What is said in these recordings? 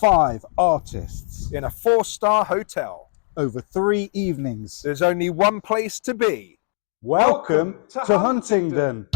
5 artists in a 4-star hotel. over 3 evenings. There's only one place to be. Welcome to Huntingdon.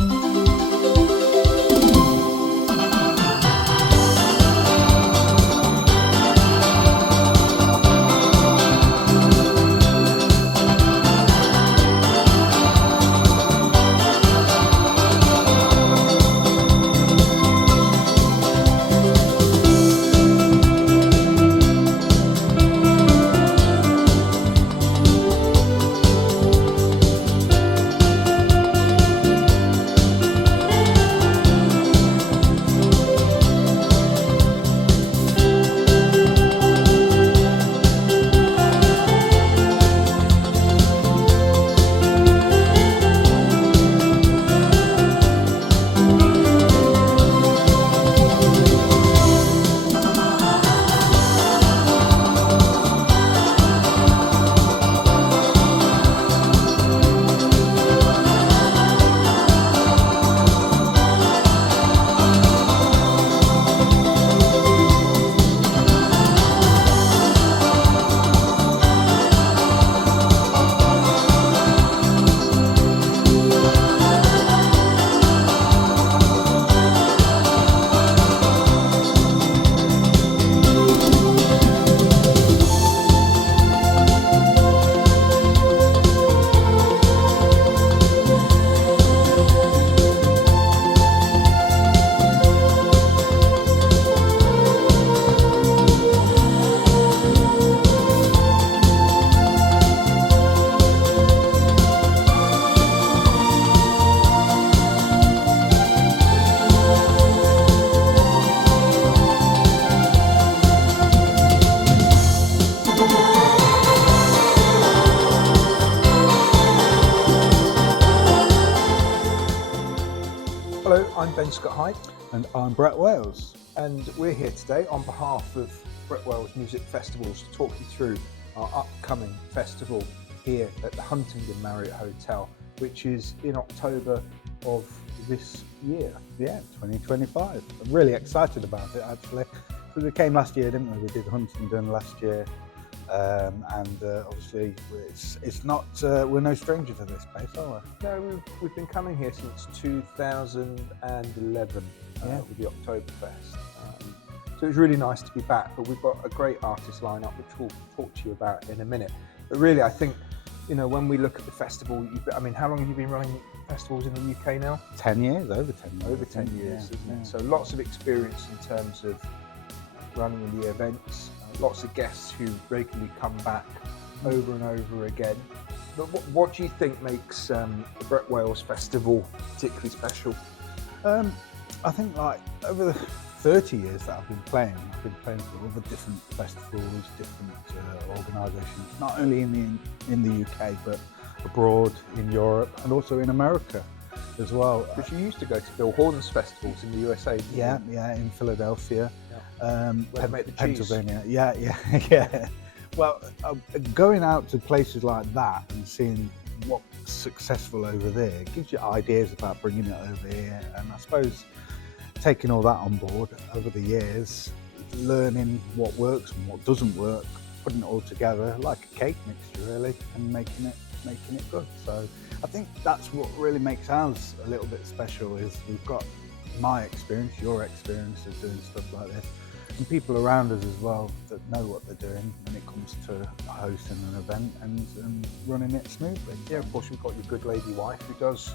Hello, I'm Scott-Hyde, And I'm Brett Wales. and we're here today on behalf of Brett Wales Music Festivals to talk you through our upcoming festival here at the Huntingdon Marriott Hotel, which is in October of this year. Yeah, 2025. I'm really excited about it actually. So we came last year, didn't we? We did Huntingdon last year. Obviously it's not, we're no stranger to this place, are we? No, we've been coming here since 2011 with the Oktoberfest. So it was really nice to be back, but we've got a great artist lineup, which we'll talk to you about in a minute. But really, I think, when we look at the festival, how long have you been running festivals in the UK now? 10 years, over 10 years. Over 10 years, isn't yeah. it? So lots of experience in terms of running the events, lots of guests who regularly come back over and over again. But what do you think makes the Brett Wales Festival particularly special? I think like over the 30 years that I've been playing for other different festivals, different organisations, not only in the UK but abroad, in Europe and also in America as well. Because you used to go to Bill Horton's festivals in the USA, didn't you? Yeah, in Philadelphia, Where they make the cheese. Pennsylvania. Yeah. Well, going out to places like that and seeing what's successful over there gives you ideas about bringing it over here. And I suppose taking all that on board over the years, learning what works and what doesn't work, putting it all together like a cake mixture really, and making it good. So I think that's what really makes ours a little bit special, is we've got my experience, your experience of doing stuff like this, and people around us as well that know what they're doing when it comes to hosting an event and running it smoothly. Yeah, of course, we've got your good lady wife who does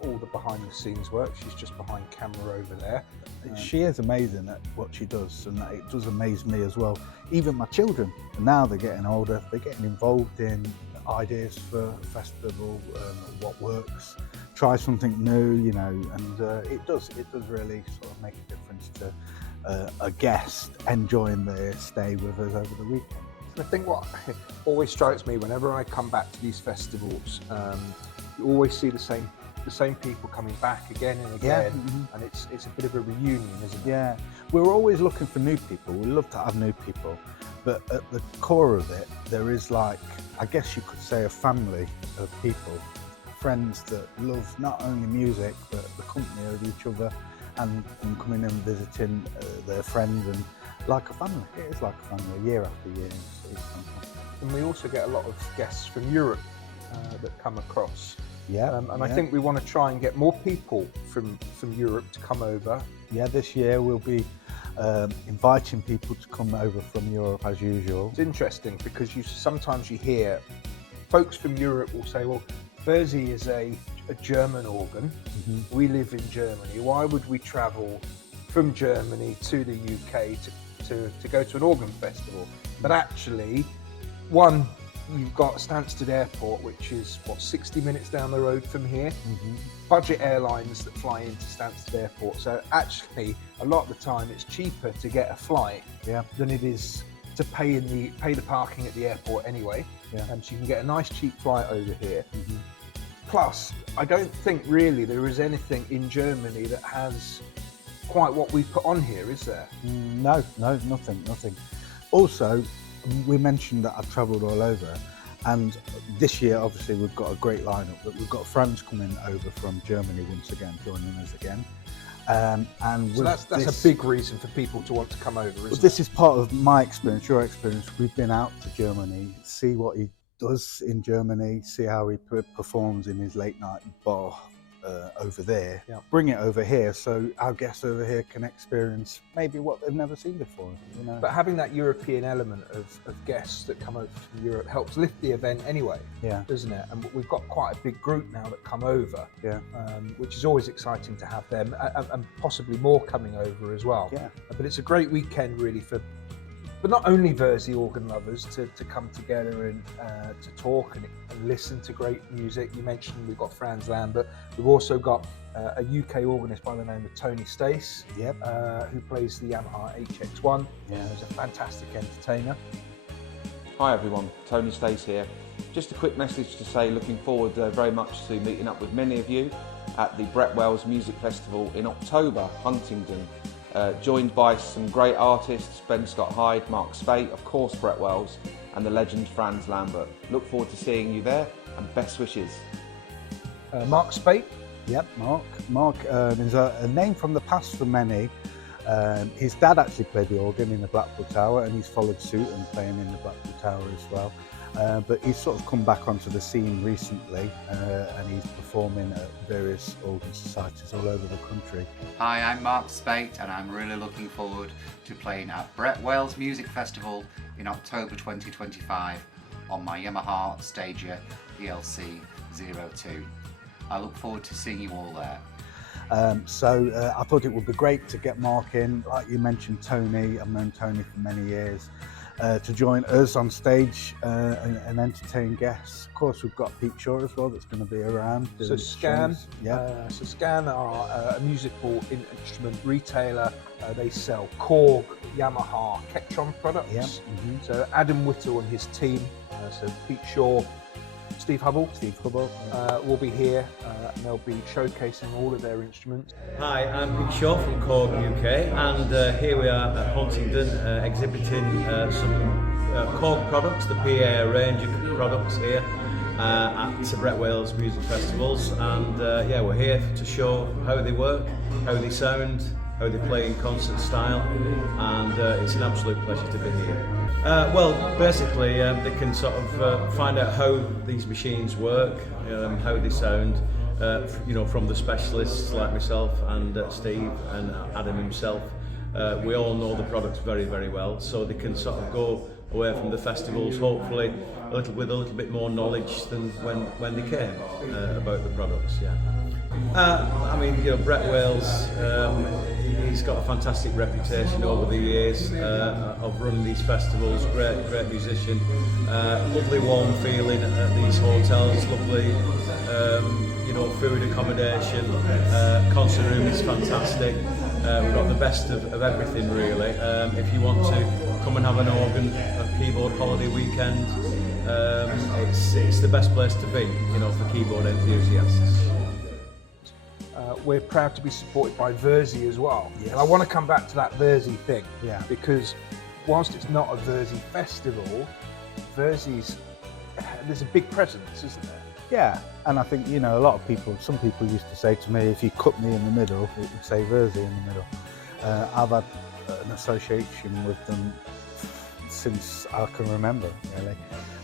all the behind the scenes work. She's just behind camera over there. She is amazing at what she does, and it does amaze me as well. Even my children, and now they're getting older, they're getting involved in ideas for a festival, what works, try something new, and it does really sort of make a difference to a guest enjoying their stay with us over the weekend. I think what always strikes me whenever I come back to these festivals, you always see the same people coming back again and again, and it's a bit of a reunion, isn't it? Yeah, we're always looking for new people. We love to have new people, but at the core of it, there is, like, I guess you could say, a family of people, friends that love not only music but the company of each other, and coming and visiting their friends like a family. It is like a family, year after year. It's fantastic. And we also get a lot of guests from Europe that come across. Yeah, and I think we want to try and get more people from Europe to come over. Yeah, this year we'll be inviting people to come over from Europe as usual. It's interesting because sometimes you hear folks from Europe will say, well, Wersi is a German organ. Mm-hmm. We live in Germany. Why would we travel from Germany to the UK to go to an organ festival? But actually, one, you've got Stansted Airport, which is, 60 minutes down the road from here. Mm-hmm. Budget airlines that fly into Stansted Airport. So actually, a lot of the time, it's cheaper to get a flight than it is to pay the parking at the airport anyway. Yeah. So you can get a nice cheap flight over here. Mm-hmm. Plus, I don't think really there is anything in Germany that has quite what we put on here, is there? No, nothing. Also, we mentioned that I've travelled all over, and this year obviously we've got a great lineup. But we've got Franz coming over from Germany once again, joining us again. And so that's a big reason for people to want to come over, isn't it? This is part of my experience, your experience. We've been out to Germany, see what he does in Germany, see how he performs in his late night bar over there, bring it over here so our guests over here can experience maybe what they've never seen before. You know? But having that European element of guests that come over from Europe helps lift the event anyway, doesn't it? And we've got quite a big group now that come over, which is always exciting to have them, and possibly more coming over as well. Yeah. But it's a great weekend really but not only Wersi organ lovers to come together and to talk and listen to great music. You mentioned we've got FRANZ LAMBERT. We've also got a UK organist by the name of Tony Stace, who plays the Yamaha HX1. He's a fantastic entertainer. Hi everyone, Tony Stace here. Just a quick message to say looking forward very much to meeting up with many of you at the Brett Wells Music Festival in October, Huntingdon. Joined by some great artists, Scott-Hyde, Mark Speight, of course Brett Wells, and the legend FRANZ LAMBERT. Look forward to seeing you there, and best wishes. Mark Speight? Yep, Mark is a name from the past for many. His dad actually played the organ in the Blackpool Tower, and he's followed suit and playing in the Blackpool Tower as well. But he's sort of come back onto the scene recently, and he's performing at various organ societies all over the country. Hi, I'm Mark Speight, and I'm really looking forward to playing at Brett Wells Music Festival in October 2025 on my Yamaha Stagia ELC-02. I look forward to seeing you all there. So I thought it would be great to get Mark in. Like you mentioned, Tony, I've known Tony for many years. To join us on stage and entertain guests. Of course, we've got Pete Shaw as well that's going to be around. So Scan, Scan are a musical instrument retailer. They sell KORG, Yamaha, KETRON products. So Adam Whittle and his team, so Pete Shaw, Steve Hubble will be here, and they'll be showcasing all of their instruments. Hi, I'm Pete Shaw from KORG UK, and here we are at Huntingdon exhibiting some KORG products, the PA range of products here at Brett Wells Music Festivals, and we're here to show how they work, how they sound, how they play in concert style, and it's an absolute pleasure to be here. Well, basically, they can sort of find out how these machines work, how they sound, from the specialists like myself and Steve and Adam himself. We all know the products very, very well, so they can sort of go away from the festivals, hopefully, with a little bit more knowledge than when they came about the products. Brett Wells, he's got a fantastic reputation over the years of running these festivals. Great musician, lovely warm feeling at these hotels, lovely food, accommodation, concert room is fantastic. We've got the best of everything really. If you want to come and have an organ, a keyboard holiday weekend, it's the best place to be, for keyboard enthusiasts. We're proud to be supported by Wersi as well. Yes. And I want to come back to that Wersi thing, because whilst it's not a Wersi festival, there's a big presence, isn't there? Yeah, and I think, some people used to say to me, if you cut me in the middle, it would say Wersi in the middle. I've had an association with them since I can remember, really.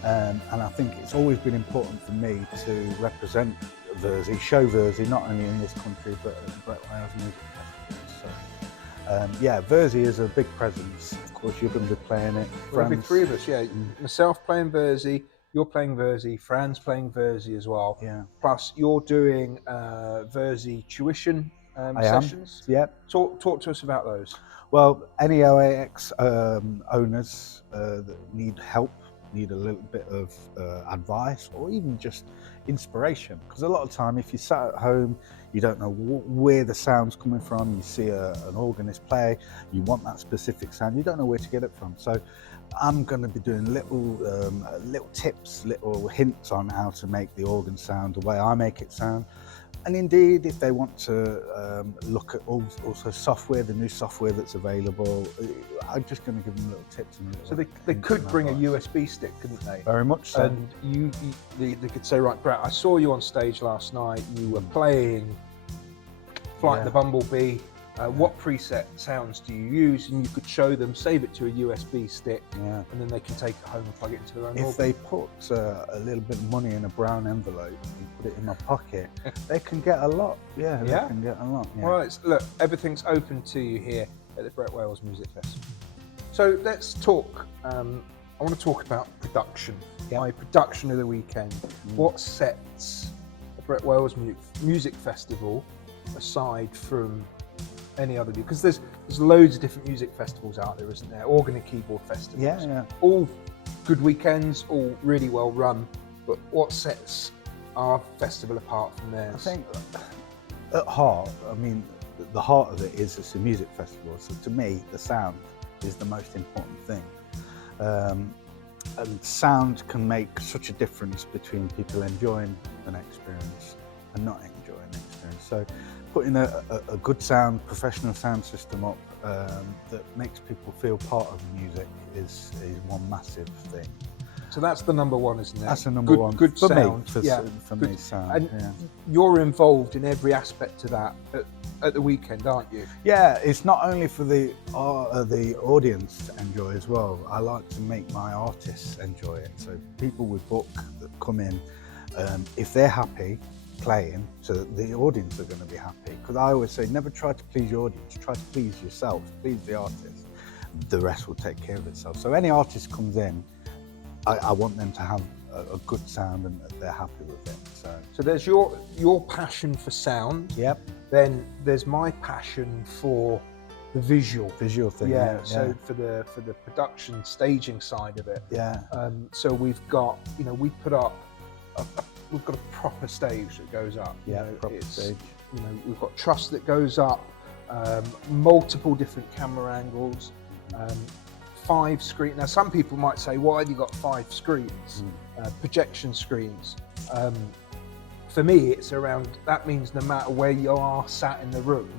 And I think it's always been important for me to represent Wersi, show Wersi, not only in this country, but at the Brett Wales Music Festival. So, yeah, Wersi is a big presence. Of course, you're going to be playing it. There'll be three of us, yeah. Myself playing Wersi, you're playing Wersi, Franz playing Wersi as well. Yeah. Plus, you're doing Wersi tuition sessions. Yeah. Talk to us about those. Well, any OAX owners that need help, need a little bit of advice or even just inspiration, because a lot of time if you sat at home, you don't know where the sound's coming from, you see an organist play, you want that specific sound, you don't know where to get it from. So I'm going to be doing little tips, little hints on how to make the organ sound the way I make it sound. And indeed, if they want to look at also software, the new software that's available, I'm just going to give them little tips. And so they could bring a USB stick, couldn't they? Very much so. And they could say, right, Brett, I saw you on stage last night. You were playing Flight of the Bumblebee. What preset sounds do you use? And you could show them, save it to a USB stick, and then they can take it home and plug it into their own organ. If they put a little bit of money in a brown envelope and put it in my pocket, they can get a lot. Yeah, they can get a lot. Yeah. Well, look, everything's open to you here at the Brett Wales Music Festival. So let's talk. I want to talk about production. My production of the weekend. What sets the Brett Wales Music Festival aside from any other, because there's loads of different music festivals out there, isn't there? Organ and keyboard festivals. Yeah. All good weekends, all really well run. But what sets our festival apart from theirs? I think at heart, I mean, the heart of it is it's a music festival. So to me, the sound is the most important thing. And sound can make such a difference between people enjoying an experience and not enjoying an experience. So putting a good sound, professional sound system up that makes people feel part of the music is one massive thing. So that's the number one, isn't it? That's the number one good for sound. For me, sound. And you're involved in every aspect of that at the weekend, aren't you? Yeah, it's not only for the audience to enjoy as well. I like to make my artists enjoy it. So people we book that come in, if they're happy playing, so the audience are going to be happy. Because I always say, never try to please your audience, try to please yourself, please the artist. The rest will take care of itself. So any artist comes in, I want them to have a good sound and they're happy with it. So there's your passion for sound. Yep. Then there's my passion for the visual thing. So for the production staging side of it. Yeah. So we've got, we put up we've got a proper stage that goes up. Proper stage. We've got truss that goes up, multiple different camera angles, 5 screens. Now some people might say, why have you got 5 screens? Projection screens. For me, it's around, that means no matter where you are sat in the room,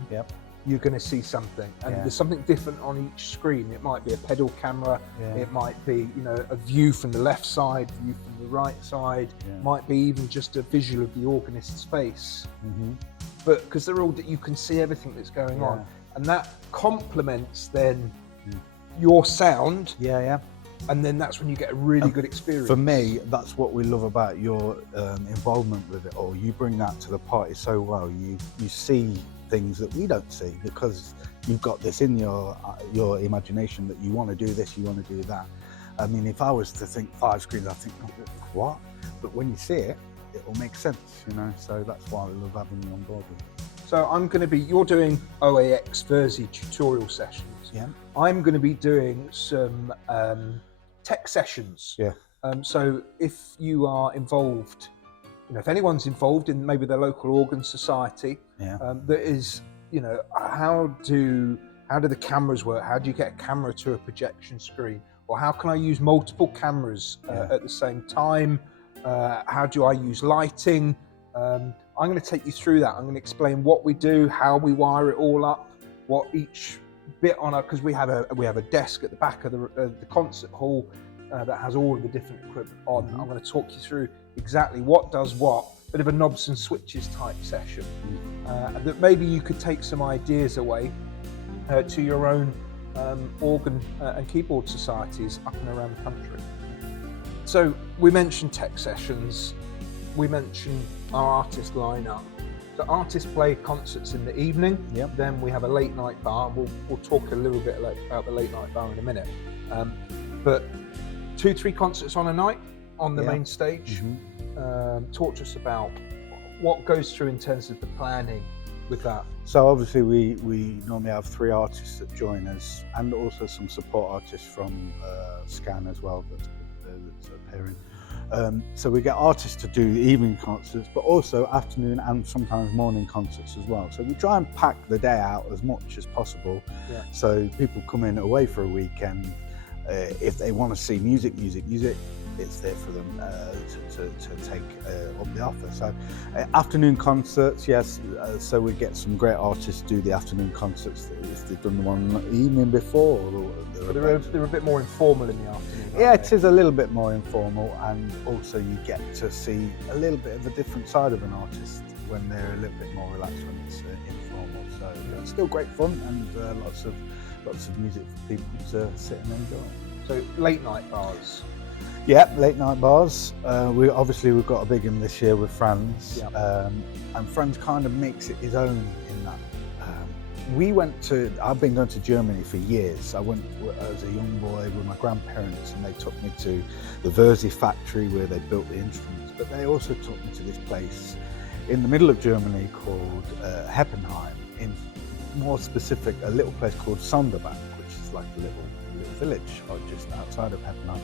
you're going to see something, and there's something different on each screen. It might be a pedal camera, it might be a view from the left side, view from the right side, might be even just a visual of the organist's face. But because they're all, you can see everything that's going on, and that complements then your sound. And then that's when you get a really good experience. For me, that's what we love about your involvement with it all. You bring that to the party so well. You see things that we don't see because you've got this in your imagination that you want to do this, you want to do that. I mean, if I was to think 5 screens, I think, what? But when you see it, it will make sense, So that's why I love having you on board with it. So you're doing OAX Wersi tutorial sessions. Yeah. I'm going to be doing some tech sessions. Yeah. So if you are involved, if anyone's involved in maybe their local organ society, that is, how do the cameras work? How do you get a camera to a projection screen? Or how can I use multiple cameras at the same time? How do I use lighting? I'm going to take you through that. I'm going to explain what we do, how we wire it all up, what each bit on it, because we have a desk at the back of the concert hall that has all of the different equipment on. I'm going to talk you through exactly what does what, bit of a knobs and switches type session, that maybe you could take some ideas away to your own organ and keyboard societies up and around the country. So we mentioned tech sessions, we mentioned our artist lineup. The artists play concerts in the evening. Yep. Then we have a late night bar. We'll talk a little bit about the late night bar in a minute. But 2-3 concerts on a night on the main stage. Talk to us about what goes through in terms of the planning with that. So obviously we normally have 3 artists that join us, and also some support artists from Scan as well that's appearing. So we get artists to do evening concerts, but also afternoon and sometimes morning concerts as well. So we try and pack the day out as much as possible. Yeah. So people come in away for a weekend. If they want to see music, it's there for them to take up the offer. So afternoon concerts, yes. So we get some great artists do the afternoon concerts if they've done the one evening before. But they're a bit more informal in the afternoon. Yeah, it is a little bit more informal, and also you get to see a little bit of a different side of an artist when they're a little bit more relaxed when it's informal. So it's still great fun, and lots of music for people to sit and enjoy. So late night bars. Yeah, late night bars. We've got a big one this year with FRANZ, and FRANZ kind of makes it his own in that. I've been going to Germany for years. I went as a young boy with my grandparents, and they took me to the Wersi factory where they built the instruments, but they also took me to this place in the middle of Germany called Heppenheim, in more specific, a little place called Sonderbach, which is like a little village just outside of Heppenheim.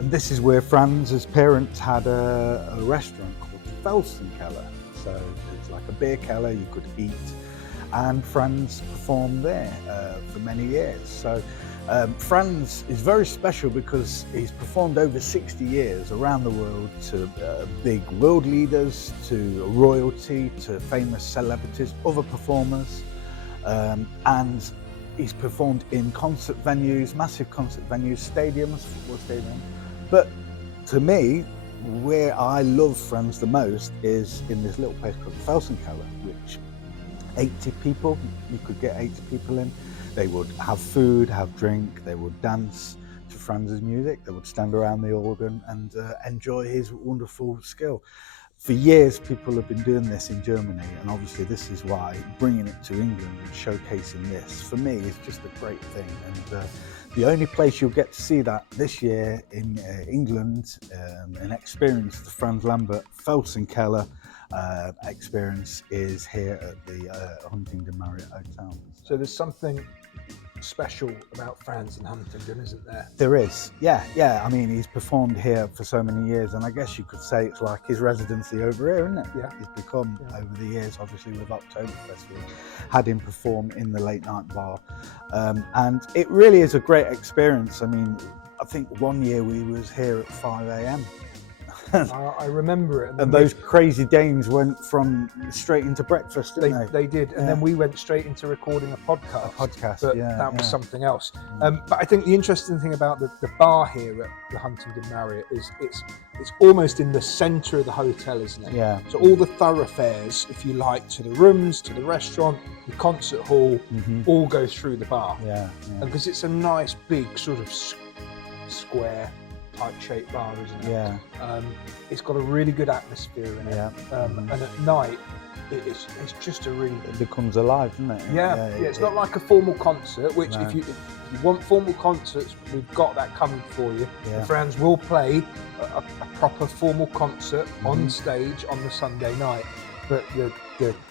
And this is where FRANZ's parents had a restaurant called Felsenkeller. So it's like a beer cellar you could eat, and FRANZ performed there for many years. So FRANZ is very special because he's performed over 60 years around the world to big world leaders, to royalty, to famous celebrities, other performers, and he's performed in concert venues, massive concert venues, stadiums, football stadiums. But to me, where I love FRANZ the most is in this little place called Felsenkeller, which 80 people, you could get 80 people in. They would have food, have drink, they would dance to FRANZ's music, they would stand around the organ and enjoy his wonderful skill. For years, people have been doing this in Germany, and obviously this is why bringing it to England and showcasing this, for me, is just a great thing. And the only place you'll get to see that this year in England and experience the FRANZ LAMBERT Felsenkeller experience is here at the Huntingdon Marriott Hotel. So there's something special about FRANZ in Huntingdon, isn't there? There is, yeah. I mean, he's performed here for so many years, and I guess you could say it's like his residency over here, isn't it? Yeah. He's become, over the years, obviously with Oktoberfest, we had him perform in the late night bar. And it really is a great experience. I mean, I think one year we was here at 5 a.m. I remember it. And those crazy Danes went straight into breakfast, didn't they? They did, and then we went straight into recording a podcast. But that was something else. But I think the interesting thing about the bar here at the Huntingdon Marriott is it's almost in the centre of the hotel, isn't it? Yeah. So all the thoroughfares, if you like, to the rooms, to the restaurant, the concert hall, all go through the bar. Yeah. Because it's a nice big sort of square type shaped bar, isn't it? Yeah. It's got a really good atmosphere in it. Yeah. And at night, it's just a really... It becomes alive, doesn't it? Yeah, it's not like a formal concert, which if you want formal concerts, we've got that coming for you. Yeah. FRANZ will play a proper formal concert on stage on the Sunday night. But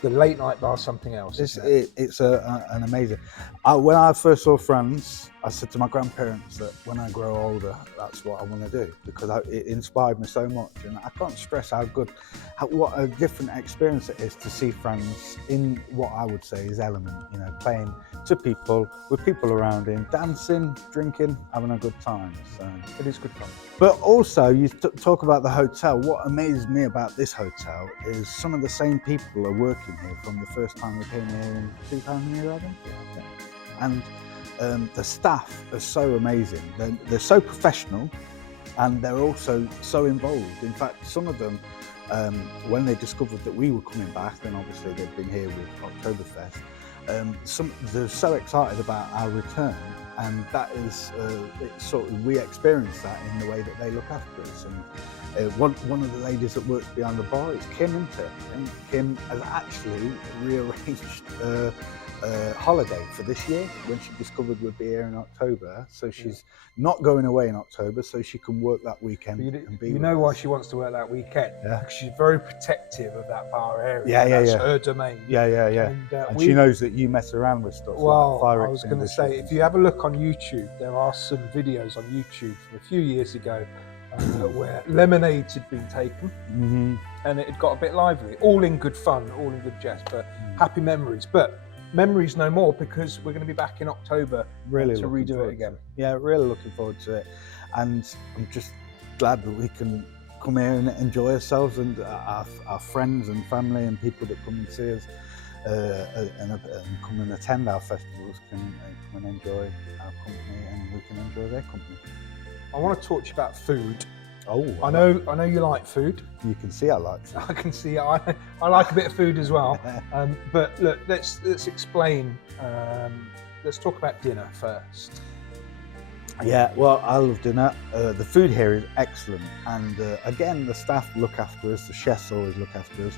the late night bar is something else. It's an amazing. When I first saw FRANZ, I said to my grandparents that when I grow older, that's what I want to do, because it inspired me so much, and I can't stress what a different experience it is to see FRANZ in what I would say is element. You know, playing to people with people around him, dancing, drinking, having a good time. So it is good fun. But also, you talk about the hotel. What amazes me about this hotel is some of the same people are working here from the first time we came here in 2011. And the staff are so amazing. They're so professional, and they're also so involved. In fact, some of them, when they discovered that we were coming back, and obviously they've been here with Oktoberfest, they're so excited about our return, and that is it's sort of, we experience that in the way that they look after us. And one of the ladies that works behind the bar is Kim, isn't it? And Kim has actually rearranged holiday for this year when she discovered we'd be here in October. So she's not going away in October, so she can work that weekend. You know why she wants to work that weekend? Yeah. Because she's very protective of that bar area. Yeah, That's her domain. Yeah. And she knows that you mess around with stuff. Well, like fire I was going to say, extinguishers. if you have a look on YouTube, there are some videos on YouTube from a few years ago where lemonades had been taken, and it had got a bit lively. All in good fun, all in good jest, but happy memories. But memories no more, because we're going to be back in October Really to looking redo forward it again. Yeah, really looking forward to it. And I'm just glad that we can come here and enjoy ourselves, and our friends and family and people that come and see us and come and attend our festivals can come and enjoy our company, and we can enjoy their company. I want to talk to you about food. Oh, I know you like food. You can see I like food. I can see I like a bit of food as well. But look, let's explain. Let's talk about dinner first. Yeah, well, I love dinner. The food here is excellent, and again, the staff look after us. The chefs always look after us,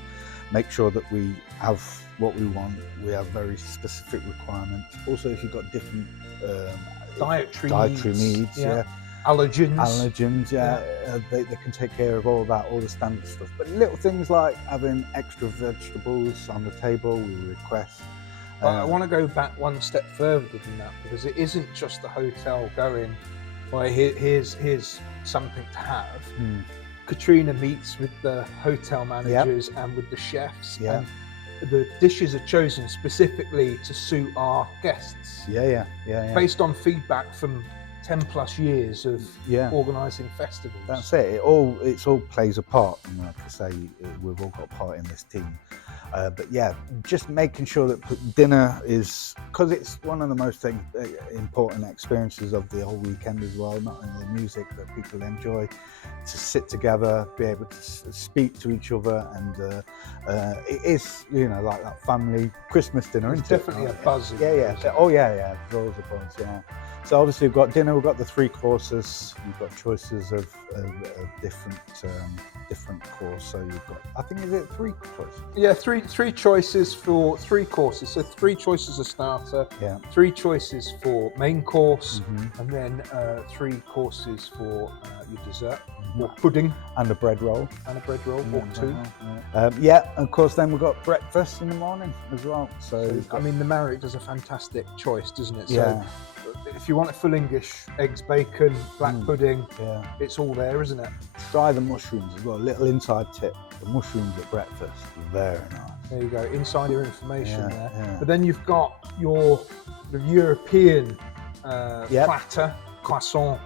make sure that we have what we want. We have very specific requirements. Also, if you've got different dietary needs, allergens, they can take care of all that, all the standard stuff. But little things like having extra vegetables on the table, we request. I want to go back one step further than that, because it isn't just the hotel going, well, here's something to have. Katrina meets with the hotel managers and with the chefs, and the dishes are chosen specifically to suit our guests. Based on feedback from 10 plus years of organising festivals. That's it. It all plays a part, and like I say, we've all got a part in this team. But yeah, just making sure that dinner is, because it's one of the most important experiences of the whole weekend as well, not only the music that people enjoy, to sit together, be able to speak to each other, and it is, like that family Christmas dinner, isn't it? Definitely a buzz. There's always a buzz, So obviously we've got dinner, we've got the 3 courses, we've got choices of different course. So you've got, I think, is it 3 choices? Yeah, three choices for 3 courses. So 3 choices a starter, 3 choices for main course, and then 3 courses for your dessert, or pudding. And a bread roll. Or 2. And of course then we've got breakfast in the morning as well. So I mean, the Marriott does a fantastic choice, doesn't it? Yeah. So if you want a full English, eggs, bacon, black pudding, it's all there, isn't it? Try the mushrooms as well. Little inside tip: the mushrooms at breakfast, very nice. There you go, insider information there. But then you've got the European platter, croissant,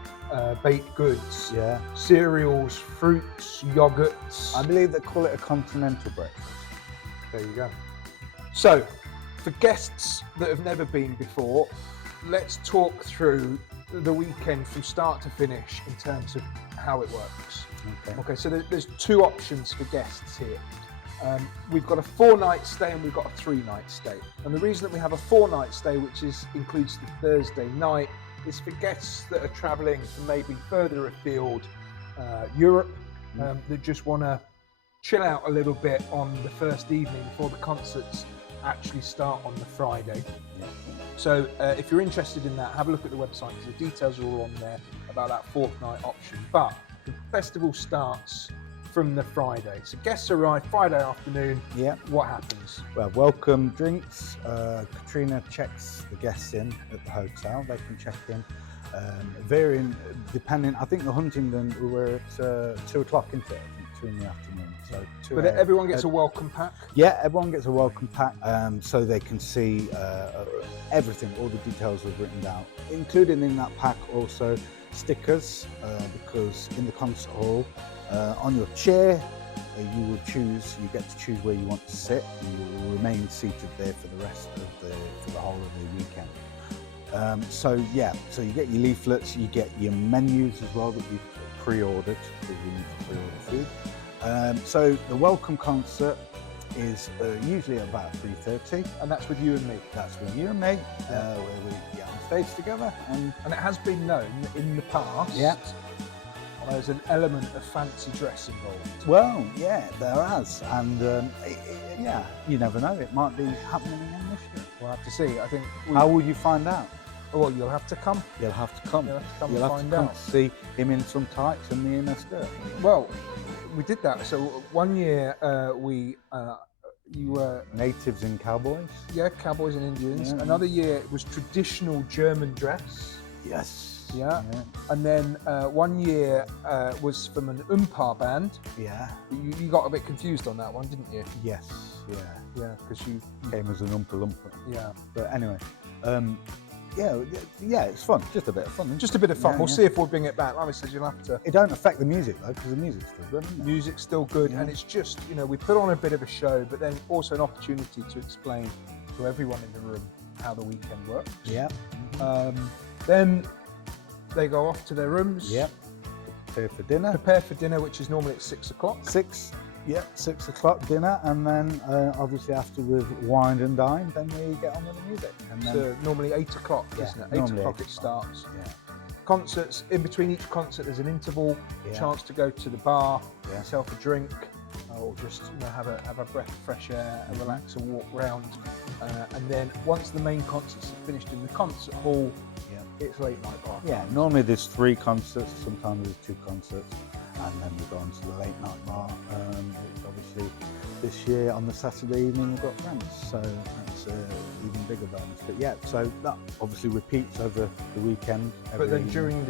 baked goods, cereals, fruits, yogurts. I believe they call it a continental breakfast. There you go. So, for guests that have never been before, let's talk through the weekend from start to finish in terms of how it works. Okay, so there's 2 options for guests here. We've got a 4-night stay and we've got a 3-night stay. And the reason that we have a 4-night stay, which includes the Thursday night, is for guests that are travelling from maybe further afield, Europe, that just want to chill out a little bit on the first evening before the concerts actually start on the Friday. So if you're interested in that, have a look at the website, because the details are all on there about that 4th night option. But the festival starts from the Friday. So guests arrive Friday afternoon. What happens? Well, welcome drinks. Katrina checks the guests in at the hotel. They can check in. Varying, depending, I think the Huntingdon, we were at 2 o'clock, isn't it? 2 in the afternoon. So but everyone gets a welcome pack? Yeah, everyone gets a welcome pack, so they can see everything, all the details we've written down. Included in that pack also stickers, because in the concert hall, on your chair, you get to choose where you want to sit, and you will remain seated there for the rest of for the whole of the weekend. So you get your leaflets, you get your menus as well that you've pre-ordered, because we need to pre-order food. So the welcome concert is usually about 3:30. And that's with you and me. That's with you and me, where we get on stage together. And And it has been known in the past. Yeah. There's an element of fancy dress involved. well, yeah, there has, and yeah, you never know. It might be happening again this year. We'll have to see. I think. How will you find out? Well, you'll have to come. You'll have to come. You'll have to come You'll and have find to come out. to see him in some tights and me in a skirt. Well, we did that. So one year you were Natives and cowboys. cowboys and Indians. Yeah. Another year it was traditional German dress. Yes. Yeah. And then one year was from an band. Yeah. You got a bit confused on that one, didn't you? Yes. Yeah. Yeah, because you. Came as an Oompa Loompa. Yeah. But anyway, yeah, it's fun. Just a bit of fun. Isn't it? Just a bit of fun. Yeah, We'll yeah. see if we'll bring it back. Like I said, you'll have to. It don't affect the music though, because the music's still good, isn't it? Music's still good, Yeah. and it's just, we put on a bit of a show, but then also an opportunity to explain to everyone in the room how the weekend works. Yeah. Then they go off to their rooms, Yep. Prepare for dinner. prepare for dinner, which is normally at 6 o'clock. 6 o'clock dinner, and then obviously after we've wined and dined, then we get on with the music. And then, So normally 8 o'clock, Yeah, isn't it? 8 normally o'clock 8 it starts. yeah. Concerts, in between each concert there's an interval, Yeah. chance to go to the bar, Yeah. get yourself a drink, or just have a breath of fresh air and relax and walk round. And then once the main concerts are finished in the concert hall, Yeah. it's late night bar. Yeah, normally there's 3 concerts, sometimes there's 2 concerts, and then we go on to the late night bar. Which obviously this year on the Saturday evening we've got FRANZ, so that's even bigger bonus. But yeah, so that obviously repeats over the weekend. But then every- during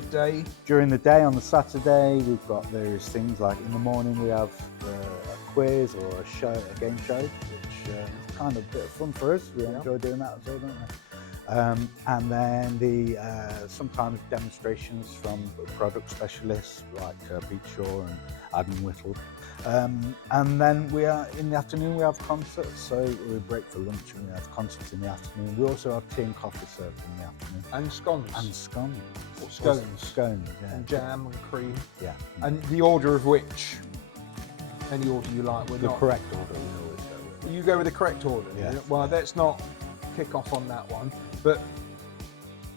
the day, on the Saturday, we've got various things like in the morning we have a quiz or a game show, which is kind of a bit of fun for us. We enjoy doing that as well, don't we? And then sometimes demonstrations from product specialists like Pete Shaw and Adam Whittle. And then in the afternoon we have concerts, so we break for lunch and we have concerts in the afternoon. We also have tea and coffee served in the afternoon. and scones, And scones. Or scones. Scones, yeah. and jam and cream, Yeah. and the order of which, any order you like, we're The not. correct order we always go with. You go with the correct order. Yes. Well, let's not kick off on that one. But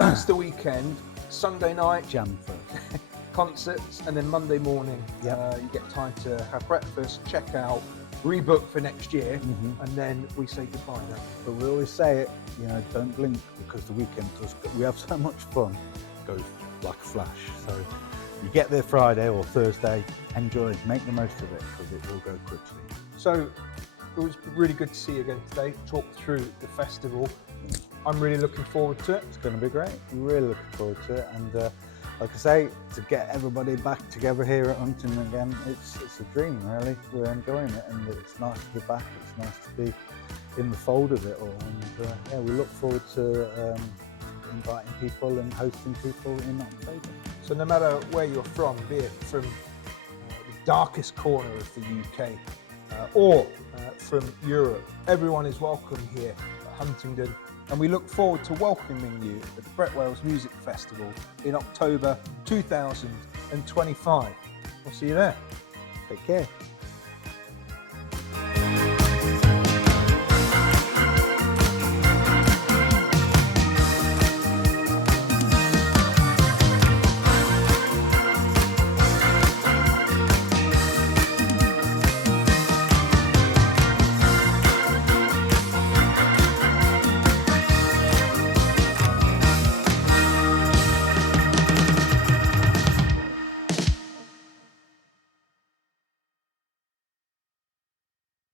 it's the weekend. Sunday night Jam first. concerts, and then Monday morning Yep. you get time to have breakfast, check out, rebook for next year, Mhm. and then we say goodbye now. But we always say it, don't blink, because the weekend we have so much fun, it goes like a flash. So you get there Friday or Thursday, enjoy, make the most of it, because it will go quickly. So it was really good to see you again today, talk through the festival. I'm really looking forward to it. It's going to be great. We're really looking forward to it, and like I say, to get everybody back together here at Huntingdon again, it's a dream really. We're enjoying it, and it's nice to be back. It's nice to be in the fold of it all, and we look forward to inviting people and hosting people in October. So no matter where you're from, be it from the darkest corner of the UK or from Europe, everyone is welcome here at Huntingdon, and we look forward to welcoming you at the Brett Wales Music Festival in October 2025. We'll see you there. Take care.